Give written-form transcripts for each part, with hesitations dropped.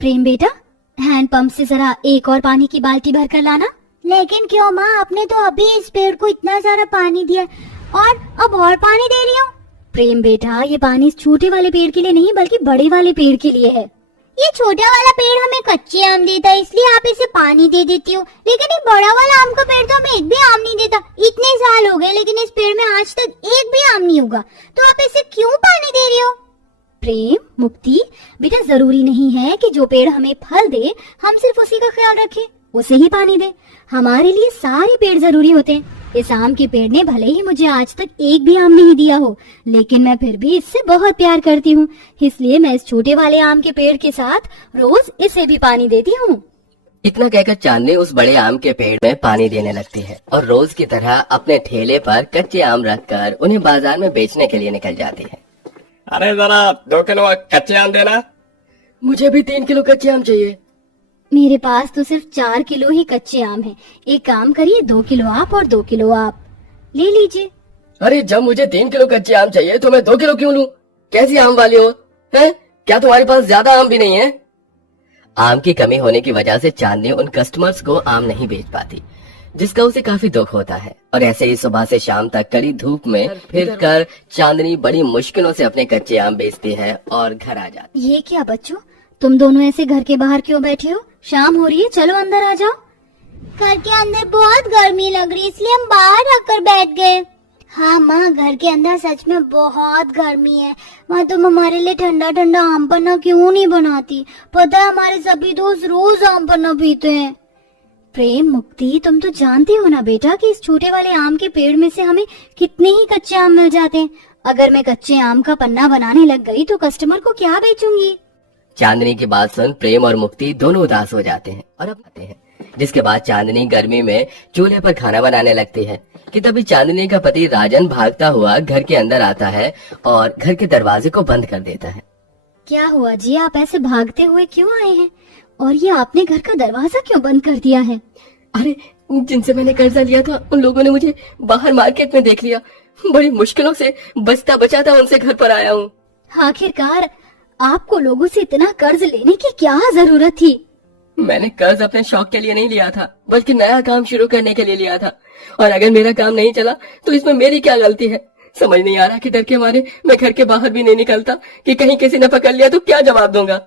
प्रेम बेटा, hand pump से जरा एक और पानी की बाल्टी भर कर लाना। लेकिन क्यों माँ, आपने तो अभी इस पेड़ को इतना सारा पानी दिया और अब और पानी दे रही हूँ। प्रेम बेटा, ये पानी इस छोटे वाले पेड़ के लिए नहीं बल्कि बड़े वाले पेड़ के लिए है। ये छोटा वाला पेड़ हमें कच्चे आम देता है, इसलिए आप इसे पानी दे देती हो, लेकिन ये बड़ा वाला आम का पेड़ तो हमें एक भी आम नहीं देता। इतने साल हो गए लेकिन इस पेड़ में आज तक एक भी आम नहीं होगा, तो आप इसे क्यों पानी दे रही हो? प्रेम, मुक्ति बेटा, जरूरी नहीं है कि जो पेड़ हमें फल दे हम सिर्फ उसी का ख्याल रखें, उसे ही पानी दे। हमारे लिए सारे पेड़ जरूरी होते हैं। इस आम के पेड़ ने भले ही मुझे आज तक एक भी आम नहीं दिया हो, लेकिन मैं फिर भी इससे बहुत प्यार करती हूँ, इसलिए मैं इस छोटे वाले आम के पेड़ के साथ रोज इसे भी पानी देती हूँ। इतना कहकर चांदनी उस बड़े आम के पेड़ में पानी देने लगती है और रोज की तरह अपने ठेले पर कच्चे आम रखकर उन्हें बाजार में बेचने के लिए निकल जाती है। अरे जरा 2 किलो कच्चे आम देना। मुझे भी 3 किलो कच्चे आम चाहिए। मेरे पास तो सिर्फ 4 किलो ही कच्चे आम हैं। एक काम करिए, 2 किलो आप और 2 किलो आप ले लीजिए। अरे जब मुझे 3 किलो कच्चे आम चाहिए तो मैं 2 किलो क्यों लूं? कैसी आम वाली हो हैं? क्या तुम्हारे पास ज्यादा आम भी नहीं है? आम की कमी होने की वजह से चांदनी उन कस्टमर्स को आम नहीं बेच पाती, जिसका उसे काफी दुख होता है। और ऐसे ही सुबह से शाम तक कड़ी धूप में फिर कर चांदनी बड़ी मुश्किलों से अपने कच्चे आम बेचती है और घर आ जाती। ये क्या बच्चों, तुम दोनों ऐसे घर के बाहर क्यों बैठे हो? शाम हो रही है, चलो अंदर आ जाओ। घर के अंदर बहुत गर्मी लग रही है, इसलिए हम बाहर रखकर बैठ गए। हाँ माँ, घर के अंदर सच में बहुत गर्मी है। माँ तुम हमारे लिए ठंडा ठंडा आम पन्ना क्यों नहीं बनाती? पता है हमारे सभी दोस्त रोज आम पन्ना पीते हैं। प्रेम, मुक्ति, तुम तो जानते हो ना बेटा कि इस छोटे वाले आम के पेड़ में से हमें कितने ही कच्चे आम मिल जाते हैं। अगर मैं कच्चे आम का पन्ना बनाने लग गई तो कस्टमर को क्या बेचूंगी? चांदनी की बात सुन प्रेम और मुक्ति दोनों उदास हो जाते हैं और अब आते हैं, जिसके बाद चांदनी गर्मी में चूल्हे पर खाना बनाने लगती है कि तभी चांदनी का पति राजन भागता हुआ घर के अंदर आता है और घर के दरवाजे को बंद कर देता है। क्या हुआ जी, आप ऐसे भागते हुए क्यों आए हैं? और ये आपने घर का दरवाजा क्यों बंद कर दिया है? अरे जिनसे मैंने कर्जा लिया था उन लोगों ने मुझे बाहर मार्केट में देख लिया। बड़ी मुश्किलों से बचता बचाता उनसे घर पर आया हूँ। आखिरकार आपको लोगों से इतना कर्ज लेने की क्या जरूरत थी? मैंने कर्ज अपने शौक के लिए नहीं लिया था, बल्कि नया काम शुरू करने के लिए लिया था। और अगर मेरा काम नहीं चला तो इसमें मेरी क्या गलती है? समझ नहीं आ रहा कि डर के मारे मैं घर के बाहर भी नहीं निकलता कि कहीं किसी ने पकड़ लिया तो क्या जवाब दूंगा।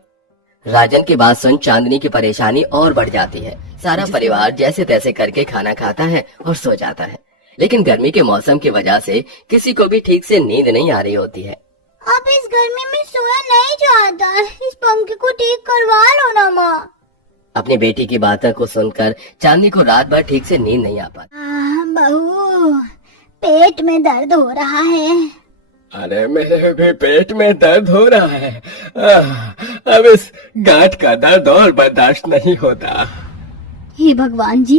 राजन की बात सुन चांदनी की परेशानी और बढ़ जाती है। सारा परिवार जैसे तैसे करके खाना खाता है और सो जाता है, लेकिन गर्मी के मौसम की वजह से किसी को भी ठीक से नींद नहीं आ रही होती है। अब इस गर्मी में सोया नहीं जाता, इस पंखे को ठीक करवा लो ना माँ। अपनी बेटी की बातों को सुनकर चांदनी को रात भर ठीक से नींद नहीं आ पाती। बहू, पेट में दर्द हो रहा है। अरे मेरे भी पेट में दर्द हो रहा है। अब इस गांठ का दर्द और बर्दाश्त नहीं होता। हे भगवान जी,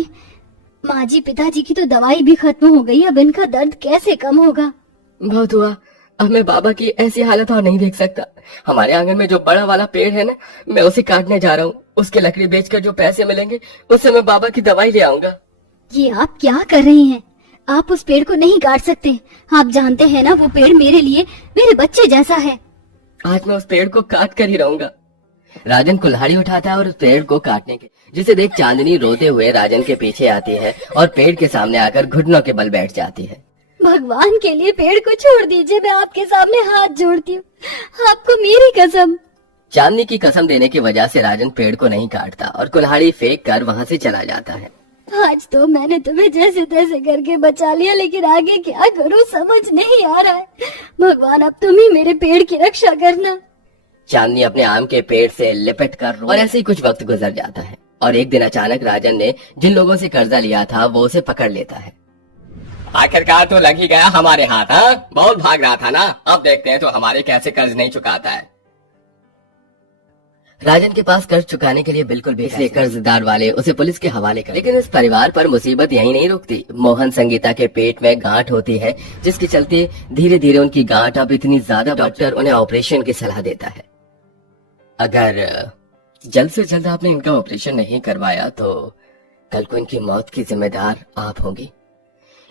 माँ जी पिताजी की तो दवाई भी खत्म हो गई, अब इनका दर्द कैसे कम होगा? बहुत हुआ, अब मैं बाबा की ऐसी हालत और नहीं देख सकता। हमारे आंगन में जो बड़ा वाला पेड़ है ना, मैं उसे काटने जा रहा हूँ। उसके लकड़ी बेचकर जो पैसे मिलेंगे उससे मैं बाबा की दवाई ले आऊंगा। ये आप क्या कर रहे हैं? आप उस पेड़ को नहीं काट सकते। आप जानते हैं ना वो पेड़ मेरे लिए मेरे बच्चे जैसा है। आज मैं उस पेड़ को काट कर ही रहूंगा। राजन कुल्हाड़ी उठाता है और उस पेड़ को काटने के, जिसे देख चांदनी रोते हुए राजन के पीछे आती है और पेड़ के सामने आकर घुटनों के बल बैठ जाती है। भगवान के लिए पेड़ को छोड़ दीजिए, मैं आपके सामने हाथ जोड़ती हूँ, आपको मेरी कसम। चांदनी की कसम देने की वजह से राजन पेड़ को नहीं काटता और कुल्हाड़ी फेंक कर वहाँ से चला जाता है। आज तो मैंने तुम्हें जैसे तैसे करके बचा लिया, लेकिन आगे क्या करूँ समझ नहीं आ रहा है। भगवान अब तुम ही मेरे पेड़ की रक्षा करना। चांदनी अपने आम के पेड़ से लिपट कर और ऐसे ही कुछ वक्त गुजर जाता है और एक दिन अचानक राजन ने जिन लोगों से कर्जा लिया था वो उसे पकड़ लेता है। आखिरकार तो लग ही गया हमारे हाथ। हाँ, बहुत भाग रहा था ना, अब देखते हैं तो हमारे कैसे कर्ज नहीं चुकाता है। राजन के पास कर्ज चुकाने के लिए बिल्कुल भी, इसलिए कर्जदार वाले उसे पुलिस के हवाले कर। लेकिन इस परिवार पर मुसीबत यही नहीं रुकती। मोहन संगीता के पेट में गांठ होती है, जिसके चलते धीरे धीरे उनकी गांठ अब इतनी ज्यादा डॉक्टर उन्हें ऑपरेशन की सलाह देता है। अगर जल्द से जल्द आपने इनका ऑपरेशन नहीं करवाया तो कल को इनकी मौत की जिम्मेदार आप होंगी।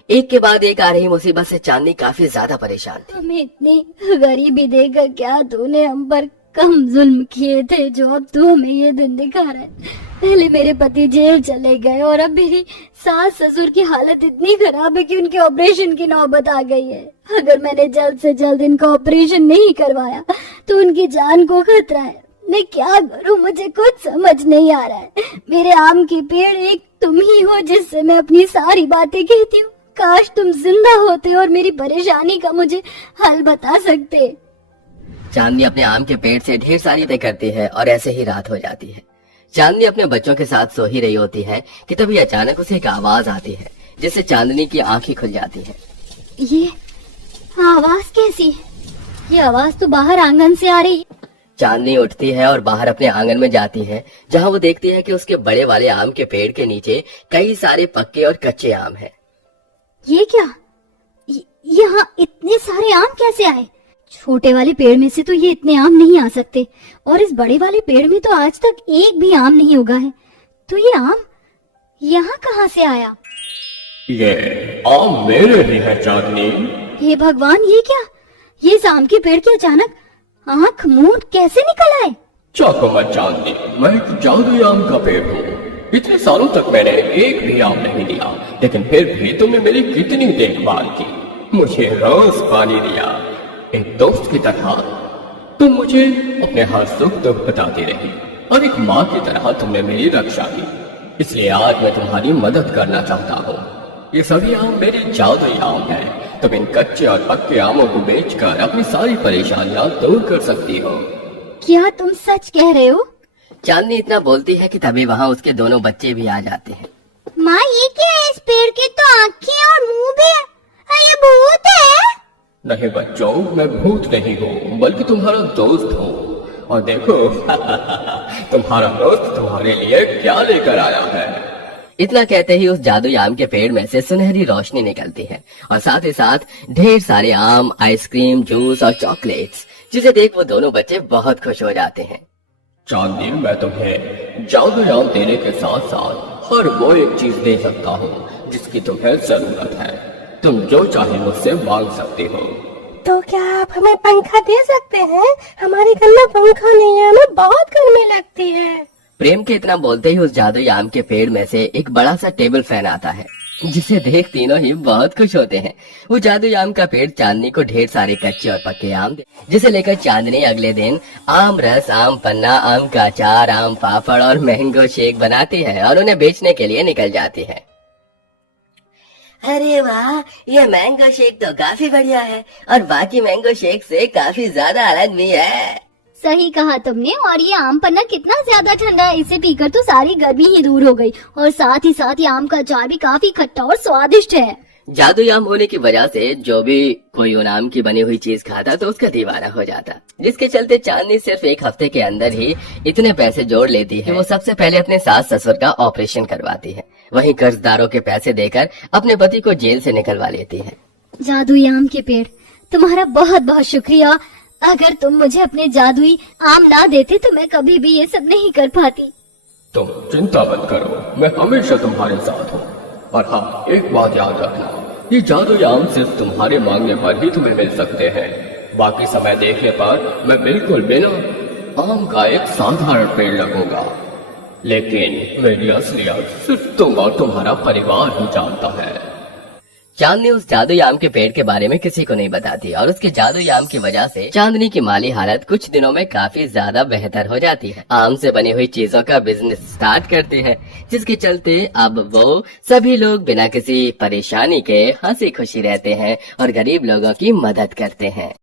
एक के बाद एक आ रही मुसीबत से चांदनी काफी ज्यादा परेशान थी। हमें इतनी गरीबी देकर क्या तूने हम पर कम जुल्म किए थे जो अब तू हमें ये दिन दिखा रहा है। पहले मेरे पति जेल चले गए और अब मेरी सास ससुर की हालत इतनी खराब है कि उनके ऑपरेशन की नौबत आ गई है। अगर मैंने जल्द से जल्द इनका ऑपरेशन नहीं करवाया तो उनकी जान को खतरा है। मैं क्या करूं, मुझे कुछ समझ नहीं आ रहा है। मेरे आम के पेड़ एक तुम ही हो जिससे मैं अपनी सारी बातें कहती हूँ। काश तुम जिंदा होते और मेरी परेशानी का मुझे हल बता सकते। चांदनी अपने आम के पेड़ से ढेर सारी बातें करती है और ऐसे ही रात हो जाती है। चांदनी अपने बच्चों के साथ सो ही रही होती है कि तभी अचानक उसे एक आवाज आती है जिससे चांदनी की आंखें खुल जाती है। ये आवाज कैसी है? ये आवाज तो बाहर आंगन से आ रही है। चांदनी उठती है और बाहर अपने आंगन में जाती है जहाँ वो देखती है कि उसके बड़े वाले आम के पेड़ के नीचे कई सारे पक्के और कच्चे आम हैं। ये क्या? यहाँ इतने सारे आम कैसे आए? छोटे वाले पेड़ में से तो ये इतने आम नहीं आ सकते और इस बड़े वाले पेड़ में तो आज तक एक भी आम नहीं उगा है। तो ये आम यहाँ कहाँ से आया? ये आम मेरे ही है चांदनी। हे भगवान, ये क्या? ये इस आम के पेड़ के अचानक आंख मुंह कैसे निकल आए? चौंको मत चांदनी, मैं एक जादुई आम का पेड़ हूँ। इतने सालों तक मैंने एक भी आम नहीं लिया, लेकिन फिर भी तुमने मेरी कितनी देखभाल की, मुझे रोज पानी दिया। एक दोस्त की तरह तुम मुझे अपने हर सुख दुख बताती रही और एक माँ की तरह तुमने मेरी रक्षा की। इसलिए आज मैं तुम्हारी मदद करना चाहता हूँ। ये सभी आम मेरे जादुई आम हैं। तुम इन कच्चे और पक्के आमों को बेचकर अपनी सारी परेशानियां दूर कर सकती हो। क्या तुम सच कह रहे हो? चांदनी इतना बोलती है कि तभी वहाँ उसके दोनों बच्चे भी आ जाते हैं। माँ, ये क्या है? इस पेड़ के तो आँखें और मुंह भी है। ये भूत है? नहीं बच्चों, मैं भूत नहीं हूँ बल्कि तुम्हारा दोस्त हूँ। और देखो तुम्हारा दोस्त तुम्हारे लिए क्या लेकर आया है। इतना कहते ही उस जादुई आम के पेड़ में से सुनहरी रोशनी निकलती है और साथ ही साथ ढेर सारे आम, आइसक्रीम, जूस और चॉकलेट्स, जिसे देख वो दोनों बच्चे बहुत खुश हो जाते हैं। चांदनी, मैं तुम्हें जादुई आम देने के साथ साथ हर वो एक चीज दे सकता हूँ जिसकी तुम्हें जरूरत है। तुम जो चाहे मुझसे मांग सकते हो। तो क्या आप हमें पंखा दे सकते हैं? हमारे घर में पंखा नहीं है, हमें बहुत गर्मी लगती है। प्रेम के इतना बोलते ही उस जादुई आम के पेड़ में से एक बड़ा सा टेबल फैन आता है जिसे देख तीनों ही बहुत खुश होते हैं। वो जादुई आम का पेड़ चांदनी को ढेर सारे कच्चे और पक्के आम दे, जिसे लेकर चांदनी अगले दिन आम रस, आम पन्ना, आम का अचार, आम पापड़ और मैंगो शेक बनाती है और उन्हें बेचने के लिए निकल जाती है। अरे वाह, ये मैंगो शेक तो काफी बढ़िया है और बाकी मैंगो शेक से काफी ज्यादा अलग भी है। सही कहा तुमने। और ये आम पन्ना कितना ज्यादा ठंडा है, इसे पीकर तो सारी गर्मी ही दूर हो गई। और साथ ही साथ ये आम का अचार भी काफी खट्टा और स्वादिष्ट है। जादुई आम होने की वजह से जो भी कोई उन आम की बनी हुई चीज खाता तो उसका दीवाना हो जाता, जिसके चलते चांदनी सिर्फ एक हफ्ते के अंदर ही इतने पैसे जोड़ लेती है कि वो सबसे पहले अपने सास ससुर का ऑपरेशन करवाती है। वहीं कर्जदारों के पैसे देकर अपने पति को जेल से निकलवा लेती है। जादुई आम के पेड़, तुम्हारा बहुत बहुत शुक्रिया। अगर तुम मुझे अपने जादुई आम ना देते तो मैं कभी भी ये सब नहीं कर पाती। तुम चिंता मत करो, मैं हमेशा तुम्हारे साथ हूँ। और हाँ, एक बात याद रखना, ये जादुई आम सिर्फ तुम्हारे मांगने पर ही तुम्हें मिल सकते हैं। बाकी समय देखने पर मैं बिल्कुल बिना आम का एक साधारण पेड़ लगूंगा, लेकिन मेरी असलियत सिर्फ तुम और तुम्हारा परिवार ही जानता है। चांदनी उस जादुई आम के पेड़ के बारे में किसी को नहीं बताती और उसके जादुई आम की वजह से चांदनी की माली हालत कुछ दिनों में काफी ज्यादा बेहतर हो जाती है। आम से बनी हुई चीजों का बिजनेस स्टार्ट करती है, जिसके चलते अब वो सभी लोग बिना किसी परेशानी के हंसी खुशी रहते हैं और गरीब लोगों की मदद करते हैं।